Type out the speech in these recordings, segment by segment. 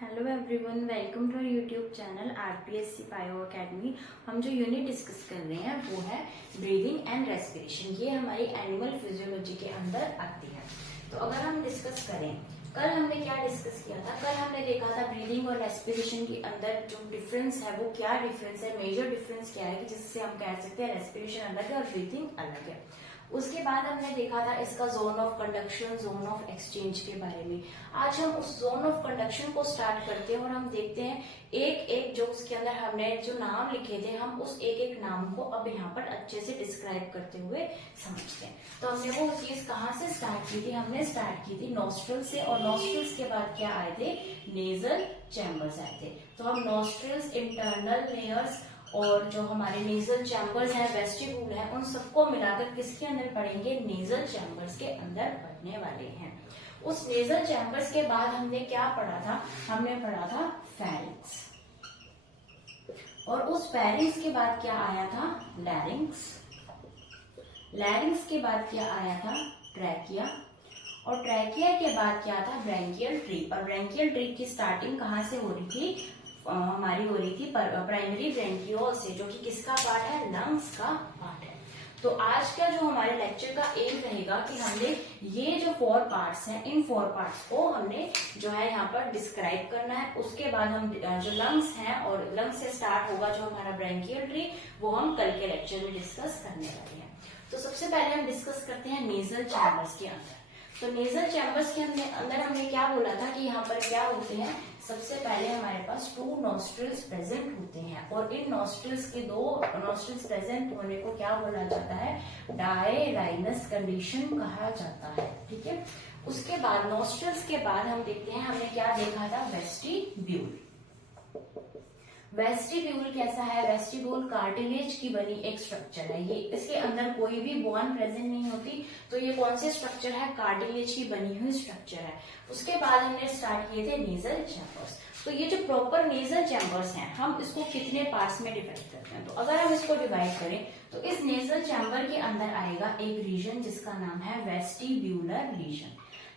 Hello everyone, welcome to YouTube channel RPSC bio academy. हम जो unit discuss कर रहे हैं वो है ब्रीदिंग एंड रेस्पिरेशन। ये हमारी एनिमल फिजियोलॉजी के अंदर आती है। तो अगर हम डिस्कस करें, कल हमने क्या डिस्कस किया था? कल हमने देखा था ब्रीदिंग और रेस्पिरेशन के अंदर जो डिफरेंस है वो क्या डिफरेंस है, मेजर डिफरेंस क्या है कि जिससे हम कह सकते हैं रेस्पिरेशन अलग है और ब्रीदिंग अलग है। उसके बाद हमने देखा था इसका zone of conduction, zone of exchange के बारे में। आज हम उस जोन ऑफ कंडक्शन को स्टार्ट करते हैं और हम देखते हैं एक एक जो उसके अंदर हमने जो नाम लिखे थे, हम उस एक एक नाम को अब यहाँ पर अच्छे से डिस्क्राइब करते हुए समझते हैं। तो हमने वो चीज कहाँ से स्टार्ट की थी? हमने स्टार्ट की थी नॉस्ट्रल से, और नॉस्ट्रल्स के बाद क्या आए थे? नेजल चैम्बर्स आए थे। तो हम नॉस्ट्रल्स, इंटरनल लेयर्स और जो हमारे नेजल चैम्बर्स हैं, वेस्टिब्यूल है, उन सबको मिलाकर किसके अंदर पढ़ेंगे? नेजल चैम्बर्स के अंदर पढ़ने वाले हैं। उस नेजल चैम्बर्स के बाद हमने क्या पढ़ा था? हमने पढ़ा था फेरिंक्स, और उस फेरिंक्स के बाद क्या आया था? लैरिंक्स। लैरिंक्स के बाद क्या आया था? ट्रैकिया, और ट्रैकिया के बाद क्या था? Branchial tree. और ब्रैंकियल ट्री की स्टार्टिंग कहाँ से हो रही थी? हमारी हो रही थी प्राइमरी ब्रैंकियोल से, जो कि किसका पार्ट है? लंग्स का पार्ट है। तो आज का जो हमारे लेक्चर का एम रहेगा कि हमने ये जो 4 पार्ट्स हैं, इन 4 पार्ट्स को हमने जो है यहाँ पर डिस्क्राइब करना है। उसके बाद हम जो लंग्स हैं, और लंग्स से स्टार्ट होगा जो हमारा ब्रैंकियल ट्री, वो हम कल के लेक्चर में डिस्कस करने वाले हैं। तो सबसे पहले हम डिस्कस करते हैं नेजल चैम्बर्स के अंदर। तो नेजल चैम्बर्स के अंदर हमने क्या बोला था कि यहाँ पर क्या होते हैं? सबसे पहले हमारे पास 2 नॉस्ट्रल्स प्रेजेंट होते हैं, और इन नॉस्ट्रल्स के 2 नॉस्ट्रल्स प्रेजेंट होने को क्या बोला जाता है? डायराइनस कंडीशन कहा जाता है। ठीक है। उसके बाद नॉस्ट्रल्स के बाद हम देखते हैं, हमने क्या देखा था? वेस्टिब्यूल। वेस्टिब्यूल कैसा है? वेस्टिब्यूल कार्टिलेज की बनी एक स्ट्रक्चर है। ये इसके अंदर कोई भी बोन प्रेजेंट नहीं होती। तो ये कौन सी स्ट्रक्चर है? कार्टिलेज की बनी हुई स्ट्रक्चर है। उसके बाद हमने स्टार्ट किए थे नेजल चैम्बर्स। तो ये जो प्रॉपर नेजल चैम्बर्स हैं, हम इसको कितने पार्ट्स में डिवाइड करते हैं? तो अगर हम इसको डिवाइड करें तो इस नेजल चैम्बर के अंदर आएगा एक रीजन जिसका नाम है वेस्टिब्यूलर रीजन।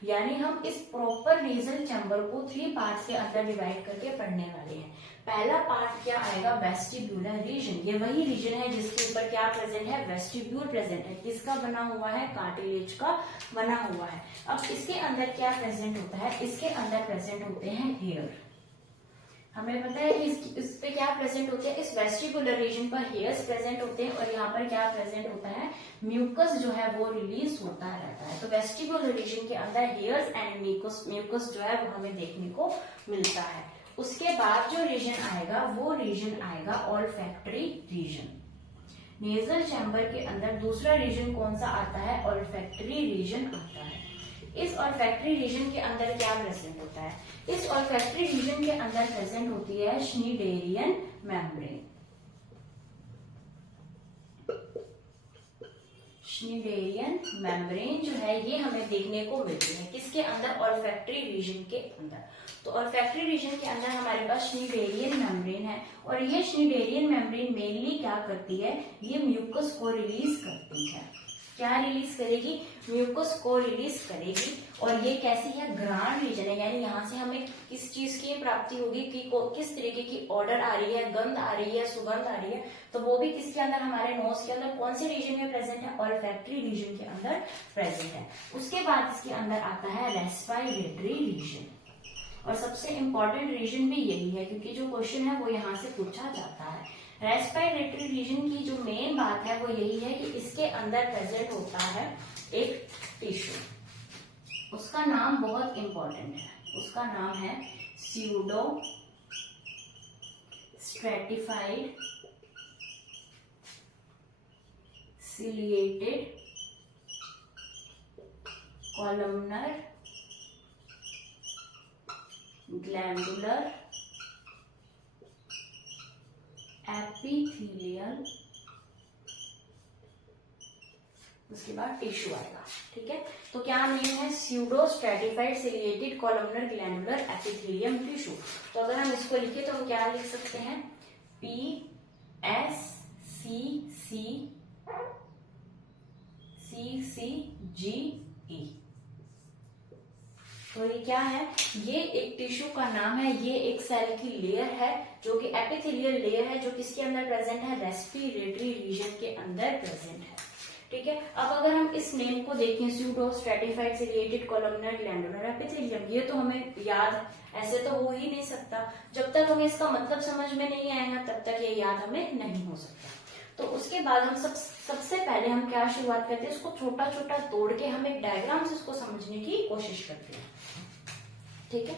यानी हम इस प्रॉपर नेजल चैम्बर को 3 पार्ट्स के अंदर डिवाइड करके पढ़ने वाले हैं। पहला पार्ट क्या आएगा? Vestibular region. ये वही रीजन है जिसके ऊपर क्या प्रेजेंट है? वेस्टिब्यूल प्रेजेंट है। किसका बना हुआ है? कार्टिलेज का बना हुआ है। अब इसके अंदर क्या प्रेजेंट होता है? इसके अंदर प्रेजेंट होते हैं हेयर। हमें पता है कि इस पे क्या प्रेजेंट होते हैं? इस वेस्टिबुलर रीजन पर हेयर्स प्रेजेंट होते हैं, और यहाँ पर क्या प्रेजेंट होता है? म्यूकस जो है वो रिलीज होता रहता है। तो वेस्टिबुलर रीजन के अंदर हेयर्स एंड म्यूकस जो है वो हमें देखने को मिलता है। उसके बाद जो रीजन आएगा वो रीजन आएगा ऑल्फैक्टरी रीजन। नेजल चैम्बर के अंदर दूसरा रीजन कौन सा आता है? ऑल्फैक्टरी रीजन आता है। इस ऑल्फैक्टरी रीजन के अंदर क्या प्रेजेंट होता है? इस ऑल्फैक्टरी रीजन के अंदर प्रेजेंट होती है श्नीडेरियन मेम्ब्रेन। श्नीडेरियन मेम्ब्रेन जो है ये हमें देखने को मिलती है किसके अंदर? ऑल्फैक्टरी रीजन के अंदर। तो ऑल्फैक्टरी रीजन के अंदर हमारे पास श्नीडेरियन मेम्ब्रेन है, और ये श्नीडेरियन मेम्ब्रेन मेनली क्या करती है? ये म्यूकस को रिलीज करती है। क्या रिलीज करेगी? म्यूकस को रिलीज करेगी। और ये कैसी है? ग्रांड रीजन है, यानी यहाँ से हमें किस चीज की प्राप्ति होगी कि किस तरीके की ऑर्डर आ रही है, गंध आ रही है, सुगंध आ रही है, तो वो भी किसके अंदर? हमारे नोज के अंदर। कौन से रीजन में प्रेजेंट है? ऑल्फैक्टरी रीजन के अंदर प्रेजेंट है। उसके बाद इसके अंदर आता है रेस्पिरेटरी रीजन, और सबसे इंपॉर्टेंट रीजन भी यही है क्योंकि जो क्वेश्चन है वो यहाँ से पूछा जाता है। रेस्पिरेटरी रीजन की जो मेन बात है वो यही है कि इसके अंदर प्रेजेंट होता है एक टिश्यू। उसका नाम बहुत इंपॉर्टेंट है, उसका नाम है pseudo stratified ciliated columnar glandular epithelial, उसके बाद टिश्यू आएगा। ठीक है। तो क्या नेम है? Pseudo stratified ciliated columnar glandular epithelium tissue. तो अगर हम इसको लिखे तो हम क्या लिख सकते हैं? PSCCCGE। तो ये क्या है, ये एक टिश्यू का नाम है, ये एक सेल की लेयर है जो कि एपिथेलियल लेयर है, जो किसके अंदर प्रेजेंट है, रेस्पिरेटरी रीजन के अंदर प्रेजेंट है। ठीक है, अब अगर हम इस नेम को देखें, pseudo stratified ciliated columnar glandular epithelium, ये तो हमें याद ऐसे तो हो ही नहीं सकता, जब तक हमें इसका मतलब समझ में नहीं आएगा तब तक ये याद हमें नहीं हो सकता। तो उसके बाद हम सबसे पहले हम क्या शुरुआत करते हैं, इसको छोटा छोटा तोड़ के हम एक डायग्राम से इसको समझने की कोशिश करते हैं। ठीक है,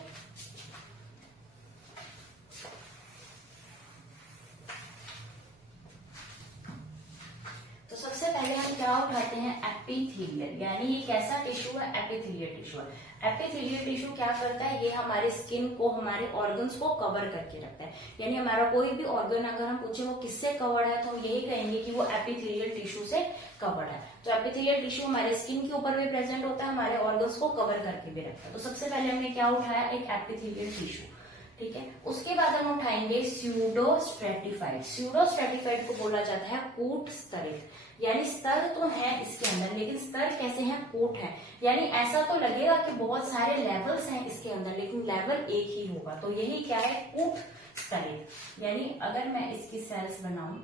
तो सबसे पहले हम क्या उठाते हैं, एपिथेलियल, यानी ये कैसा टिश्यू है, एपिथेलियल टिश्यू है। एपिथेलियल टिश्यू क्या करता है, ये हमारे स्किन को, हमारे ऑर्गन्स को कवर करके रखता है। यानी हमारा कोई भी ऑर्गन अगर हम पूछे वो किससे कवर्ड है, तो हम यही कहेंगे कि वो एपिथेलियल टिश्यू से कवर्ड है। तो एपिथेलियल टिश्यू हमारे स्किन के ऊपर भी प्रेजेंट होता है, हमारे ऑर्गन्स को कवर करके भी रखता है। तो सबसे पहले हमने क्या उठाया, एक एपिथेलियल टिश्यू। ठीक है, उसके बाद हम उठाएंगे स्यूडो स्ट्रेटिफाइड। स्यूडो स्ट्रेटिफाइड को बोला जाता है कूट स्तरित, यानी स्तर तो है इसके अंदर, लेकिन स्तर कैसे हैं, कूट है। यानी ऐसा तो लगेगा कि बहुत सारे लेवल्स हैं इसके अंदर, लेकिन लेवल एक ही होगा। तो यही क्या है, कूट स्तरित। यानी अगर मैं इसकी सेल्स बनाऊं,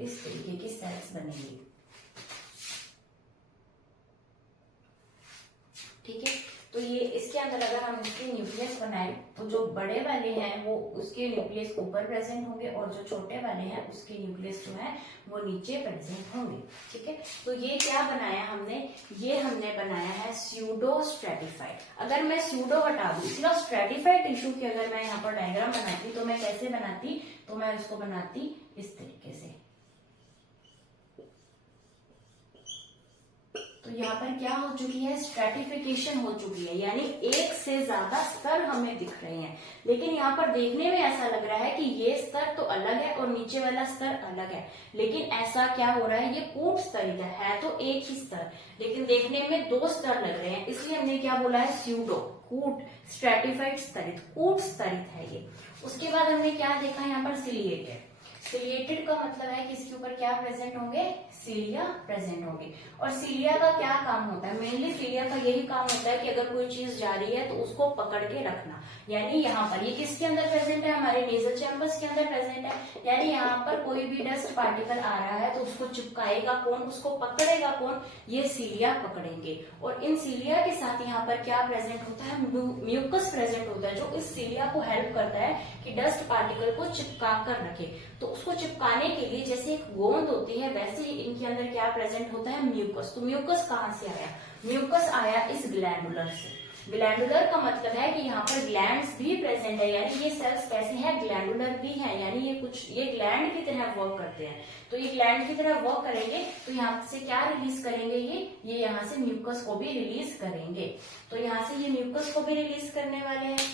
इस तरीके की सेल्स बनेंगी। ठीक है, तो ये इसके अंदर अगर हम इसके न्यूक्लियस बनाए तो जो बड़े वाले हैं वो उसके न्यूक्लियस ऊपर प्रेजेंट होंगे और जो छोटे वाले हैं उसके न्यूक्लियस जो है वो नीचे प्रेजेंट होंगे। ठीक है, तो ये क्या बनाया हमने, ये हमने बनाया है स्यूडो स्ट्रेटिफाइड। अगर मैं स्यूडो हटा दूं, सिर्फ स्ट्रेटिफाइड टिश्यू की अगर मैं यहाँ पर डायग्राम बनाती तो मैं कैसे बनाती, तो मैं उसको बनाती इस तरीके से। तो यहाँ पर क्या हो चुकी है, स्ट्रेटिफिकेशन हो चुकी है, यानी एक से ज्यादा स्तर हमें दिख रहे हैं। लेकिन यहाँ पर देखने में ऐसा लग रहा है कि ये स्तर तो अलग है और नीचे वाला स्तर अलग है, लेकिन ऐसा क्या हो रहा है, ये कूट स्तरित है तो एक ही स्तर, लेकिन देखने में दो स्तर लग रहे हैं, इसलिए हमने क्या बोला है, स्यूडो कूट स्ट्रेटिफाइड स्तरित, कूट स्तरित है ये। उसके बाद हमने क्या देखा यहाँ पर, सिलिएटेड। सिलिएटेड का मतलब है कि इसके ऊपर क्या प्रेजेंट होंगे, सीलिया प्रेजेंट होगी। और सीलिया का क्या काम होता है, मेनली सीलिया का यही काम होता है कि अगर कोई चीज जा रही है तो उसको पकड़ के रखना। यानी यहाँ पर ये किसके अंदर प्रेजेंट है, हमारे नेजल चैम्बर्स के अंदर प्रेजेंट है। यानी यहाँ पर कोई भी डस्ट पार्टिकल आ रहा है तो उसको चिपकाएगा कौन, उसको पकड़ेगा कौन, ये सीलिया पकड़ेंगे। और इन सीलिया के साथ यहाँ पर क्या प्रेजेंट होता है, म्यूकस प्रेजेंट होता है, जो इस सीलिया को हेल्प करता है कि डस्ट पार्टिकल को चिपका कर रखे। तो उसको चिपकाने के लिए जैसे एक गोंद होती है, वैसे ही इनके अंदर क्या प्रेजेंट होता है, म्यूकस। तो म्यूकस कहाँ से आया, म्यूकस आया इस ग्लैंडुलर से। ग्लैंडुलर का मतलब है कि यहाँ पर ग्लैंड्स भी प्रेजेंट है, यानी ये सेल्स कैसे हैं, ग्लैंडुलर भी हैं, यानी ये ग्लैंड की तरह वर्क करते हैं। तो ये ग्लैंड की तरह वर्क करेंगे तो यहाँ से क्या रिलीज करेंगे, ये यहाँ से म्यूकस को भी रिलीज करेंगे। तो यहाँ से ये म्यूकस को भी रिलीज करने वाले हैं।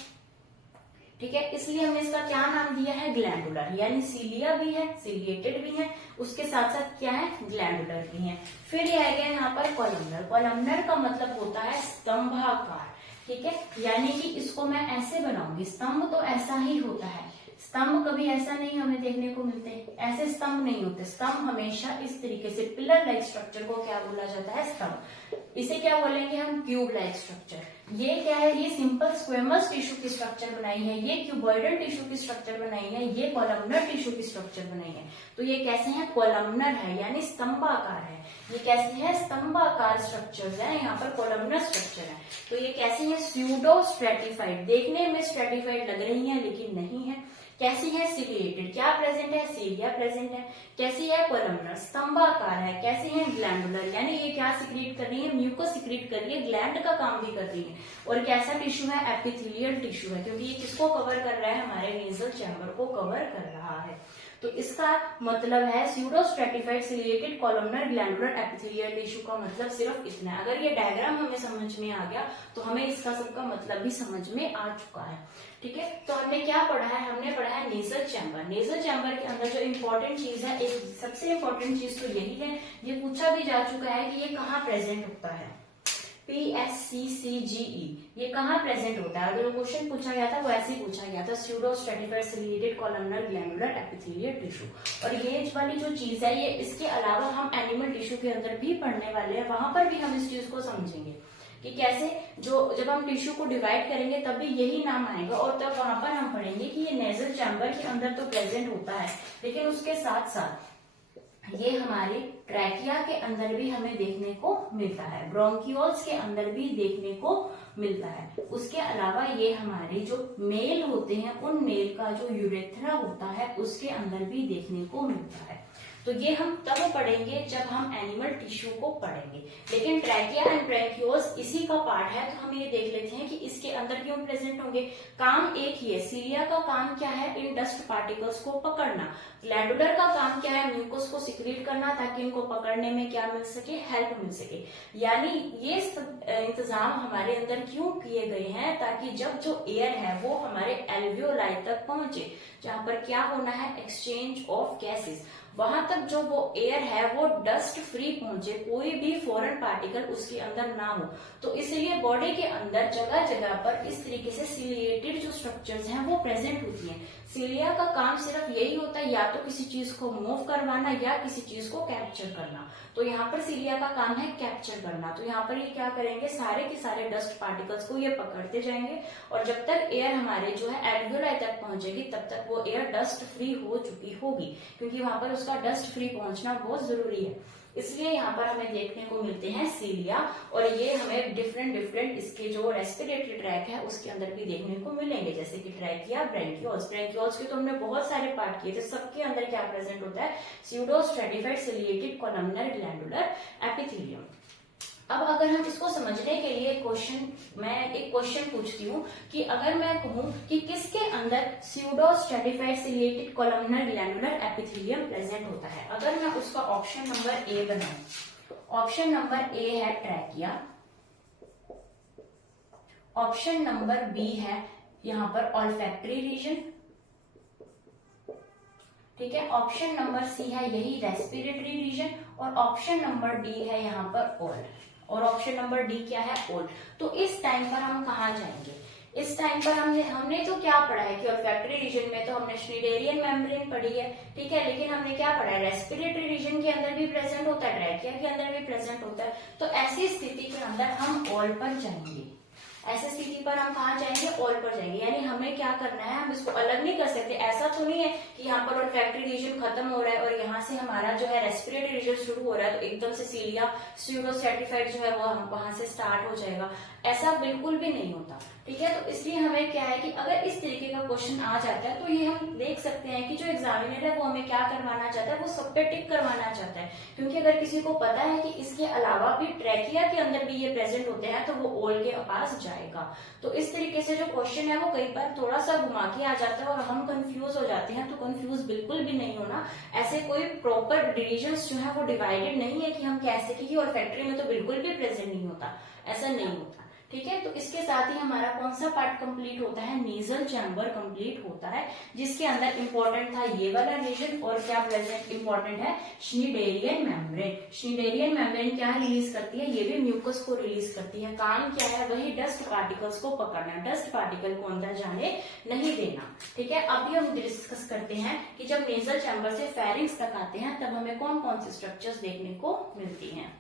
ठीक है, इसलिए हमने इसका क्या नाम दिया है, ग्लैंडुलर। यानी सीलिया भी है, सीलिएटेड भी है, उसके साथ साथ क्या है, ग्लैंडुलर भी है। फिर ये आ गया यहाँ पर कॉलमनर। कॉलमनर का मतलब होता है स्तंभाकार। ठीक है, यानी कि इसको मैं ऐसे बनाऊंगी, स्तंभ तो ऐसा ही होता है, स्तंभ कभी ऐसा नहीं हमें देखने को मिलते, ऐसे स्तंभ नहीं होते। स्तंभ हमेशा इस तरीके से पिलर लाइक स्ट्रक्चर को क्या बोला जाता है, स्तंभ। इसे क्या बोलेंगे हम, क्यूब लाइक स्ट्रक्चर। ये क्या है, ये सिंपल स्क्वेमस टिश्यू की स्ट्रक्चर बनाई है, ये क्यूबॉइडल टिश्यू की स्ट्रक्चर बनाई है, ये कॉलमनर टिश्यू की स्ट्रक्चर बनाई है। तो ये कैसे हैं, कॉलमनर है, यानी स्तंभाकार है। ये कैसे है, स्तंभाकार स्ट्रक्चर्स है, यहाँ पर कॉलमनर स्ट्रक्चर है। तो ये कैसे है, स्यूडो स्ट्रेटिफाइड, देखने में स्ट्रेटिफाइड लग रही है लेकिन नहीं है। कैसी है, सिलिएटेड, क्या प्रेजेंट है, सीलिया प्रेजेंट है। कैसी है, कॉलमनर, स्तंभाकार है। कैसी है, ग्लैंडुलर, यानी ये क्या सिक्रीट कर रही है, म्यूकस सिक्रीट कर रही है, ग्लैंड का काम भी कर रही है। और कैसा टिश्यू है, एपिथेलियल टिश्यू है, क्योंकि ये किसको कवर कर रहा है, हमारे नेजल चैम्बर को कवर कर रहा है। तो इसका मतलब है pseudo stratified ciliated columnar glandular epithelial tissue का मतलब सिर्फ इतना है। अगर ये डायग्राम हमें समझ में आ गया तो हमें इसका सबका मतलब भी समझ में आ चुका है। ठीक है, तो हमने क्या पढ़ा है, हमने पढ़ा है नेजल चैम्बर। नेजल चैम्बर के अंदर जो इम्पोर्टेंट चीज है, एक सबसे इम्पोर्टेंट चीज तो यही है, ये पूछा भी जा चुका है कि ये कहाँ प्रेजेंट होता है। PSCCGE ये कहाँ प्रेजेंट होता है? जो क्वेश्चन पूछा गया था वो ऐसे ही पूछा गया था, pseudo stratified ciliated columnar glandular epithelial tissue. और ये वाली जो चीज है, ये इसके अलावा हम एनिमल टिश्यू के अंदर भी पढ़ने वाले हैं, वहां पर भी हम इस चीज को समझेंगे कि कैसे जब हम टिश्यू को डिवाइड करेंगे तब भी यही नाम आएगा, और तब वहां पर हम पढ़ेंगे कि ये नेजल चैम्बर के अंदर तो प्रेजेंट होता है, लेकिन उसके साथ साथ ये हमारे ट्रैकिया के अंदर भी हमें देखने को मिलता है, ब्रोंकियोल्स के अंदर भी देखने को मिलता है। उसके अलावा ये हमारे जो मेल होते हैं, उन मेल का जो यूरेथ्रा होता है उसके अंदर भी देखने को मिलता है। तो ये हम तब पढ़ेंगे जब हम एनिमल टिश्यू को पढ़ेंगे, लेकिन ट्रैकिया एंड ब्रैंकियोल्स इसी का पार्ट है, तो हम ये देख लेते हैं कि इसके अंदर क्यों प्रेजेंट होंगे। काम एक ही है, सीलिया का काम क्या है? इन डस्ट पार्टिकल्स को पकड़ना। ग्लैंडुलर का काम क्या है? म्यूकस को सिक्रीट करना, ताकि इनको पकड़ने में क्या मिल सके? हेल्प मिल सके। यानी ये इंतजाम हमारे अंदर क्यों किए गए हैं? ताकि जब जो एयर है वो हमारे एल्वियोलाई तक पहुंचे, जहां पर क्या होना है? Exchange of gases. वहां तक जो वो एयर है वो डस्ट फ्री पहुंचे, कोई भी फॉरेन पार्टिकल उसके अंदर ना हो। तो इसलिए बॉडी के अंदर जगह जगह पर इस तरीके से सिलिएटेड जो स्ट्रक्चर्स हैं वो प्रेजेंट होती हैं। सिलिया का काम सिर्फ यही होता है, या तो किसी चीज को मूव करवाना या किसी चीज को कैप्चर करना। तो यहाँ पर सिलिया का काम है कैप्चर करना। तो यहाँ पर ये क्या करेंगे? सारे के सारे डस्ट पार्टिकल्स को ये पकड़ते जाएंगे, और जब तक एयर हमारे जो है एल्वियोलाई तक पहुंचेगी तब तक वो एयर डस्ट फ्री हो चुकी होगी, क्योंकि वहां पर उसका डस्ट फ्री पहुंचना बहुत जरूरी है। इसलिए यहाँ पर हमें देखने को मिलते हैं सीलिया, और ये हमें डिफरेंट इसके जो रेस्पिरेटरी ट्रैक है उसके अंदर भी देखने को मिलेंगे, जैसे कि ट्रैकिया, ब्रैंकियोल्स। ब्रैंकियोल्स के तो हमने बहुत सारे पार्ट किए थे, सबके अंदर क्या प्रेजेंट होता है? Pseudo stratified ciliated columnar glandular epithelium. अब अगर हम इसको समझने के लिए मैं एक क्वेश्चन पूछती हूँ कि अगर मैं कहूँ कि किसके अंदर pseudo stratified ciliated columnar glandular epithelium present होता है, अगर मैं उसका ऑप्शन नंबर ए बनाऊं, ऑप्शन नंबर ए है ट्रैकिया, ऑप्शन नंबर बी है यहाँ पर ऑल्फैक्टरी रीजन, ठीक है, ऑप्शन नंबर सी है यही रेस्पिरेटरी रीजन, और ऑप्शन नंबर डी है यहाँ पर ओल्ड, और ऑप्शन नंबर डी क्या है? ओल्ड। तो इस टाइम पर हम कहाँ जाएंगे? इस टाइम पर हमने तो क्या पढ़ा है कि ऑल्फैक्टरी रीजन में तो हमने श्नीडेरियन मेम्ब्रेन पढ़ी है, ठीक है, लेकिन हमने क्या पढ़ा है? रेस्पिरेटरी रीजन के अंदर भी प्रेजेंट होता है, ट्रैकिया के अंदर भी प्रेजेंट होता है। तो ऐसी स्थिति के अंदर हम ओल्ड पर जाएंगे। ऐसी स्थिति पर हम कहाँ जाएंगे? ऑल पर जाएंगे। यानी हमें क्या करना है? हम इसको अलग नहीं कर सकते। ऐसा तो नहीं है कि यहाँ पर ऑल्फैक्टरी रीजन खत्म हो रहा है और यहाँ से हमारा जो है रेस्पिरेटरी रीजन शुरू हो रहा है, तो एकदम से सीलिया स्यूडो स्ट्रेटिफाइड जो है वो वहां से स्टार्ट हो जाएगा। ऐसा बिल्कुल भी नहीं होता, ठीक है। तो इसलिए हमें क्या है कि अगर इस तरीके का क्वेश्चन आ जाता है तो ये हम देख सकते हैं कि जो एग्जामिनर है वो हमें क्या करवाना चाहता है, वो सब पे टिक करवाना चाहता है। क्योंकि अगर किसी को पता है कि इसके अलावा भी ट्रैकिया के अंदर भी ये प्रेजेंट होते हैं तो वो ओल के पास जाएगा। तो इस तरीके से जो क्वेश्चन है वो कई बार थोड़ा सा घुमा के आ जाता है और हम कंफ्यूज हो जाते हैं। तो कंफ्यूज बिल्कुल भी नहीं होना। ऐसे कोई प्रॉपर डिविजन्स जो है वो डिवाइडेड नहीं है कि हम कह सके कि ऑल्फैक्टरी में तो बिल्कुल भी प्रेजेंट नहीं होता, ऐसा नहीं होता, ठीक है। तो इसके साथ ही हमारा कौन सा पार्ट कंप्लीट होता है? नेजल चैम्बर कंप्लीट होता है, जिसके अंदर इंपॉर्टेंट था ये वाला रीजन। और क्या प्रेजेंट इंपॉर्टेंट है? श्नीडेरियन मेम्ब्रेन। श्नीडेरियन मेम्ब्रेन क्या रिलीज करती है? ये भी म्यूकस को रिलीज करती है। काम क्या है? वही डस्ट पार्टिकल्स को पकड़ना, डस्ट पार्टिकल को अंदर जाने नहीं देना, ठीक है। अभी हम डिस्कस करते हैं कि जब नेजल चैम्बर से फेरिंग्स तक आते हैं तब हमें कौन कौन से स्ट्रक्चर्स देखने को मिलती हैं।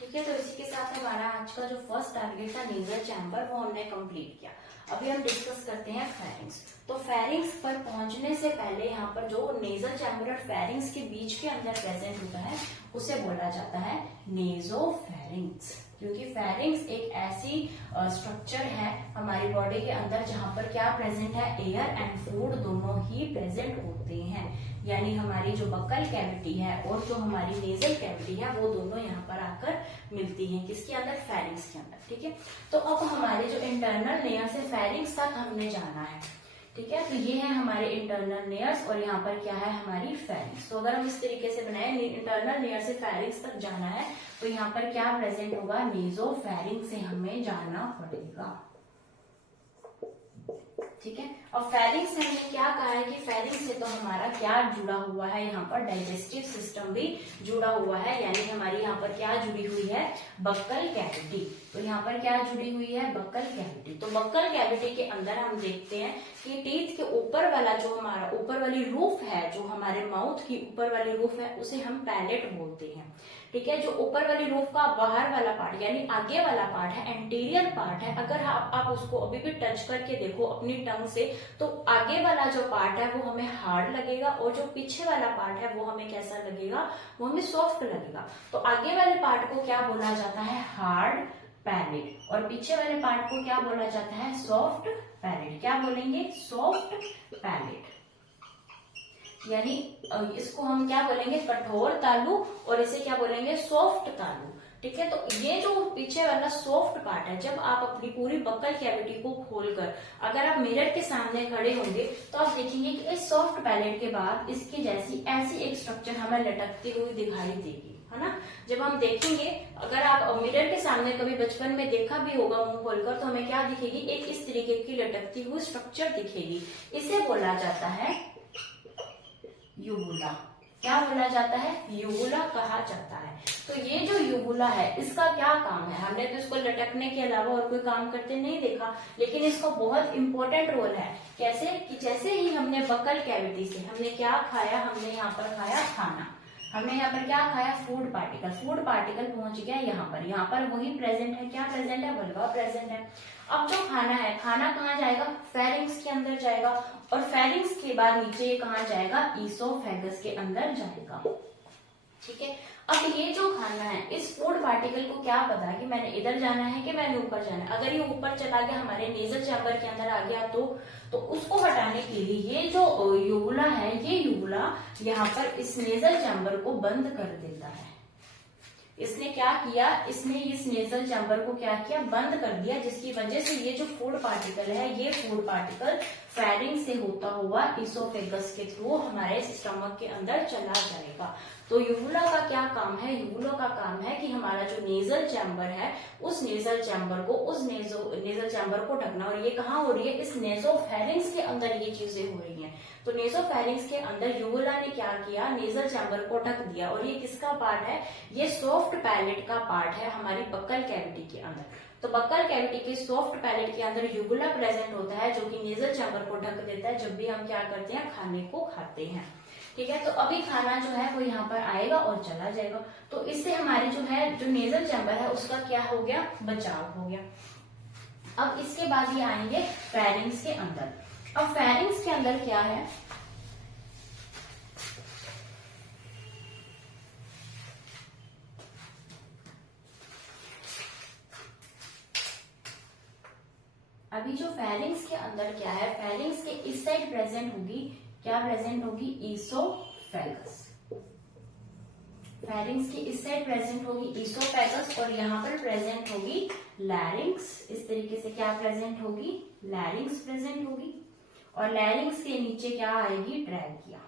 ठीक है, तो इसी के साथ हमारा आज का जो फर्स्ट टारगेट था नेजल चैम्बर वो हमने कंप्लीट किया। अभी हम डिस्कस करते हैं फेरिंग्स। तो फेरिंग्स पर पहुंचने से पहले यहाँ पर जो नेजल चैम्बर और फेरिंग्स के बीच के अंदर प्रेजेंट होता है उसे बोला जाता है नेजोफेरिंग्स। क्योंकि फेरिंग्स एक ऐसी स्ट्रक्चर है हमारी बॉडी के अंदर जहां पर क्या प्रेजेंट है? एयर एंड फूड दोनों ही प्रेजेंट होते हैं। यानी हमारी जो बक्कल कैविटी है और जो हमारी नेजल कैविटी है वो दोनों यहाँ पर आकर मिलती हैं। किसके अंदर? फेरिंग्स के अंदर, ठीक है। तो अब हमारे जो इंटरनल लेयर से फेरिंग्स तक हमने जाना है, ठीक है, तो ये है हमारे इंटरनल लेयर्स और यहाँ पर क्या है हमारी फेरिंग्स। तो अगर हम इस तरीके से बनाए इंटरनल लेयर से फेरिंग्स तक जाना है तो यहाँ पर क्या प्रेजेंट होगा, नेजोफेरिंक्स से हमें जाना पड़ेगा। ठीक है, और फेरिंग्स से हमने क्या कहा है कि फेरिंग्स से तो हमारा क्या जुड़ा हुआ है, यहाँ पर डाइजेस्टिव सिस्टम भी जुड़ा हुआ है, यानी हमारी यहाँ पर क्या जुड़ी हुई है, बक्कल कैविटी। तो यहाँ पर क्या जुड़ी हुई है, बक्कल कैविटी। तो बक्कल कैविटी के अंदर हम देखते हैं कि टीथ के ऊपर वाला जो हमारा ऊपर वाली रूफ है, जो हमारे माउथ की ऊपर वाली रूफ है, उसे हम पैलेट बोलते हैं। ठीक है, जो ऊपर वाली रूफ का बाहर वाला पार्ट यानी आगे वाला पार्ट है, एंटीरियर पार्ट है, अगर आप उसको अभी भी टच करके देखो अपनी टंग से तो आगे वाला जो पार्ट है वो हमें हार्ड लगेगा और जो पीछे वाला पार्ट है वो हमें कैसा लगेगा, वो हमें सॉफ्ट लगेगा। तो आगे वाले पार्ट को क्या बोला जाता है, हार्ड पैलेट, और पीछे वाले पार्ट को क्या बोला जाता है, सॉफ्ट पैलेट। क्या बोलेंगे, सॉफ्ट पैलेट, यानी इसको हम क्या बोलेंगे, कठोर तालू, और इसे क्या बोलेंगे, सॉफ्ट तालू। ठीक है, तो ये जो पीछे वाला सॉफ्ट पार्ट है, जब आप अपनी पूरी बक्कल कैविटी को खोलकर अगर आप मिरर के सामने खड़े होंगे तो आप देखेंगे कि इस सॉफ्ट पैलेट के बाद इसकी जैसी ऐसी एक स्ट्रक्चर हमें लटकती हुई दिखाई देगी, है ना। जब हम देखेंगे, अगर आप मिरर के सामने कभी बचपन में देखा भी होगा मुंह खोलकर, तो हमें क्या दिखेगी, एक इस तरीके की लटकती हुई स्ट्रक्चर दिखेगी। इसे बोला जाता है यूवुला। क्या बोला जाता है, यूवुला कहा जाता है। तो ये जो यूवुला है इसका क्या काम है, हमने तो इसको लटकने के अलावा और कोई काम करते नहीं देखा, लेकिन इसका बहुत इंपॉर्टेंट रोल है। कैसे कि जैसे ही हमने बक्कल कैविटी से हमने क्या खाया, हमने यहाँ पर खाया खाना, हमने यहाँ पर क्या खाया, फूड पार्टिकल। फूड पार्टिकल पहुंच गया यहाँ पर वही प्रेजेंट है, क्या प्रेजेंट है, वल्वा प्रेजेंट है। अब जो खाना है, खाना कहाँ जाएगा, फेरिंग्स के अंदर जाएगा, और फेरिंग्स के बाद नीचे ये कहाँ जाएगा, ईसोफेगस के अंदर जाएगा। ठीक है, अब ये जो खाना है, इस फूड पार्टिकल को क्या पता है कि मैंने इधर जाना है कि मैंने ऊपर जाना है। अगर ये ऊपर चला गया, हमारे नेजल चैम्बर के अंदर आ गया, तो उसको हटाने के लिए ये जो यूवुला है, ये यूवुला यहाँ पर इस नेजल चैम्बर को बंद कर देता है। इसने क्या किया, इसने इस नेजल चैम्बर को क्या किया, बंद कर दिया, जिसकी वजह से ये जो फूड पार्टिकल है, ये फूड पार्टिकल फेरिंग से होता हुआ इसोफेगस के थ्रू हमारे स्टमक के अंदर चला जाएगा। तो यूवुला का क्या काम है, यूवुला का काम है कि हमारा जो नेजल चैम्बर है, उस नेजल चैम्बर को नेजल चैम्बर को ढकना। और ये कहाँ हो रही है, इस नेजोफेरिंग्स के अंदर ये चीजें हो रही हैं। तो नेजोफेरिंग्स के अंदर यूवुला ने क्या किया, नेजल चैम्बर को ढक दिया। और ये किसका पार्ट है, ये सॉफ्ट पैलेट का पार्ट है हमारी बक्कल कैविटी के अंदर। तो बक्कल कैविटी के सॉफ्ट पैलेट के अंदर यूवुला प्रेजेंट होता है, जो कि नेजल चैम्बर को ढक देता है जब भी हम क्या करते हैं, खाने को खाते हैं। ठीक है, तो अभी खाना जो है वो यहाँ पर आएगा और चला जाएगा। तो इससे हमारे जो है, जो नेजल चैम्बर है उसका क्या हो गया, बचाव हो गया। अब इसके बाद ये आएंगे फेरिंग्स के अंदर। अब फेरिंग्स के अंदर क्या है, अभी जो फेरिंग्स के अंदर क्या है, फेरिंग्स के इस साइड प्रेजेंट होगी, क्या प्रेजेंट होगी, ईसोफेगस। फेरिंग्स की इस साइड प्रेजेंट होगी ईसोफेगस, और यहाँ पर प्रेजेंट होगी लैरिंग्स। इस तरीके से क्या प्रेजेंट होगी, लैरिंग्स प्रेजेंट होगी, और लैरिंग्स के नीचे क्या आएगी, ट्रैकिया।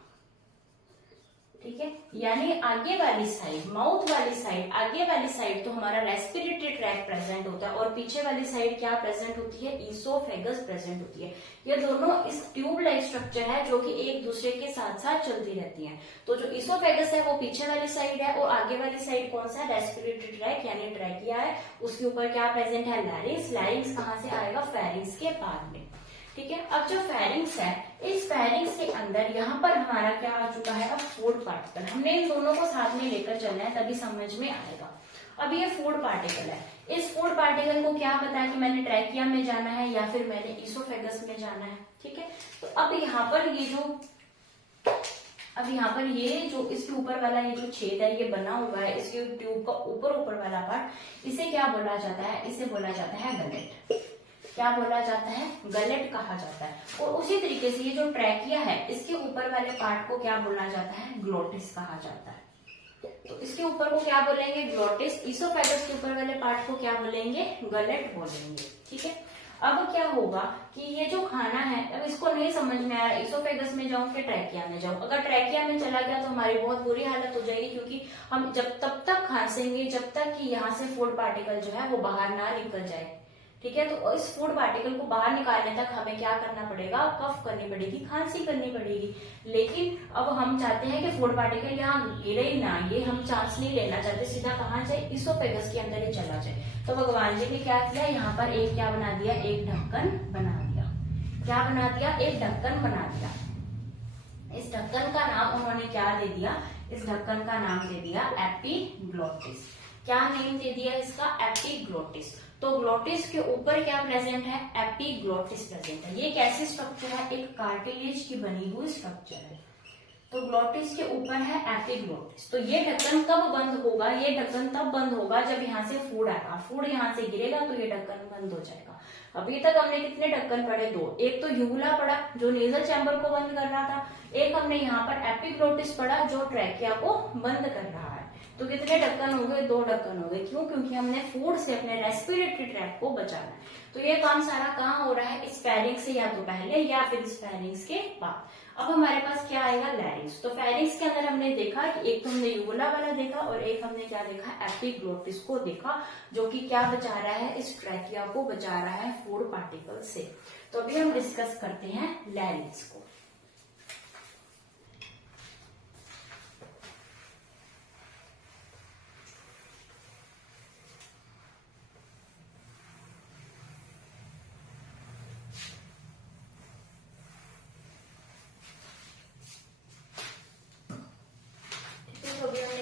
ठीक है, यानी आगे वाली साइड, माउथ वाली साइड, आगे वाली साइड तो हमारा रेस्पिरेटरी ट्रैक प्रेजेंट होता है, और पीछे वाली साइड क्या प्रेजेंट होती है, ईसोफेगस प्रेजेंट होती है। ये दोनों इस ट्यूब लाइक स्ट्रक्चर है जो कि एक दूसरे के साथ साथ चलती रहती हैं। तो जो ईसोफेगस है वो पीछे वाली साइड है, और आगे वाली साइड कौन सा, रेस्पिरेटरी ट्रैक यानी ट्रैकिया है। उसके ऊपर क्या प्रेजेंट है, लैरिंग्स। लैरिंग्स कहाँ से आएगा, फेरिंग्स के बाद में। ठीक है, अब जो फेरिंग्स है, इस फेरिंग्स के अंदर यहाँ पर हमारा क्या आ चुका है, अब फूड पार्टिकल। हमने इन दोनों को साथ में लेकर चलना है, तभी समझ में आएगा। अब ये फूड पार्टिकल है, इस फूड पार्टिकल को क्या पता है कि मैंने ट्रैकिया में जाना है या फिर मैंने ईसोफेगस में जाना है। ठीक है, तो अब यहाँ पर ये जो इसके ऊपर वाला ये जो छेद है, ये बना हुआ है, इसके ट्यूब का ऊपर वाला पार्ट, इसे क्या बोला जाता है, इसे बोला जाता है गलेट। क्या बोला जाता है, गलेट कहा जाता है। और उसी तरीके से ये जो ट्रैकिया है, इसके ऊपर वाले पार्ट को क्या बोला जाता है, ग्लोटिस कहा जाता है। तो इसके ऊपर को क्या बोलेंगे, ग्लोटिस। ईसोफेगस के ऊपर वाले पार्ट को क्या बोलेंगे, गलेट बोलेंगे। ठीक है, अब क्या होगा कि ये जो खाना है, अब इसको नहीं समझ में आ रहा इसोफेगस में जाऊं कि ट्रैकिया में जाऊं। अगर ट्रैकिया में चला गया तो हमारी बहुत बुरी हालत हो जाएगी, क्योंकि हम जब तब तक खांसेंगे जब तक कि यहाँ से फूड पार्टिकल जो है वो बाहर ना निकल जाए। ठीक है, तो इस फूड पार्टिकल को बाहर निकालने तक हमें क्या करना पड़ेगा, कफ करनी पड़ेगी, खांसी करनी पड़ेगी। लेकिन अब हम चाहते हैं कि फूड पार्टिकल यहाँ गिरे ही ना, ये हम चांस नहीं लेना चाहते, सीधा कहाँ जाए, इसोफेगस के अंदर ही चला जाए। तो भगवान जी ने क्या किया, यहाँ पर एक क्या बना दिया, एक ढक्कन बना दिया। क्या बना दिया, एक ढक्कन बना दिया। इस ढक्कन का नाम उन्होंने क्या दे दिया, इस ढक्कन का नाम दे दिया एपिग्लोटिस। क्या नेम दे दिया इसका, एपिग्लोटिस। तो ग्लोटिस के ऊपर क्या प्रेजेंट है, एपिग्लोटिस प्रेजेंट है। ये कैसी स्ट्रक्चर है, एक कार्टिलेज की बनी हुई स्ट्रक्चर है। तो ग्लोटिस के ऊपर है एपिग्लोटिस। तो ये ढक्कन कब बंद होगा, ये ढक्कन तब बंद होगा जब यहाँ से फूड आएगा, फूड यहाँ से गिरेगा तो ये ढक्कन बंद हो जाएगा। अभी तक हमने कितने ढक्कन पढ़े, दो। एक तो यूवुला पढ़ा जो नेजल चैम्बर को बंद कर रहा था, एक हमने यहाँ पर एपिग्लोटिस पढ़ा जो ट्रैकिया को बंद कर रहा है। तो कितने ढक्कन हो गए, दो ढक्कन हो गए। क्यों, क्योंकि हमने फूड से अपने रेस्पिरेटरी ट्रैक को बचाना है। तो ये काम सारा कहाँ हो रहा है, इस फेरिंक्स से या तो पहले या फिर इस फेरिंक्स के बाद। अब हमारे पास क्या आएगा, लैरिंक्स। तो फेरिंक्स के अंदर हमने देखा कि एक तो हमने यूवुला वाला देखा और एक हमने क्या देखा, एपिग्लोटिस को देखा, जो कि क्या बचा रहा है, इस ट्रैकिया को बचा रहा है फूड पार्टिकल से। तो अभी हम डिस्कस करते हैं लैरिंक्स को।